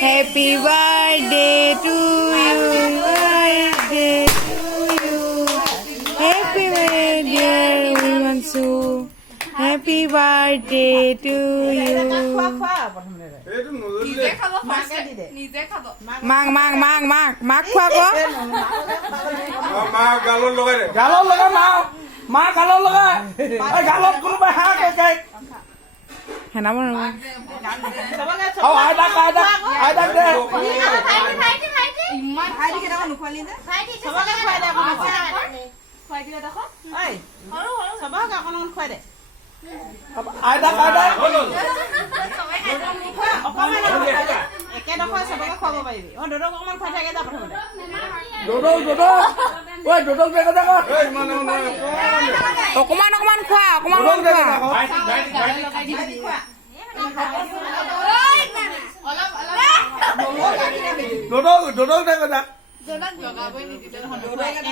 Happy birthday to you. Birthday to you. Happy birthday, dear Himanshu. Happy birthday to you. Mang khóa quá. Mang galon লগাই দে গালত লগা মা গালত লগা এই গালত কোনোবাই হাঁহ কেক হেনা বন আই ডাক দে আই ডাক একেডোখৰ চবকে খুৱাব পাৰিবি দদক অকমান খুৱাই থাকে যা প্ৰথমতে দদক ঐ দদক দে কথা কয় অকমান খোৱা দদক দে কথা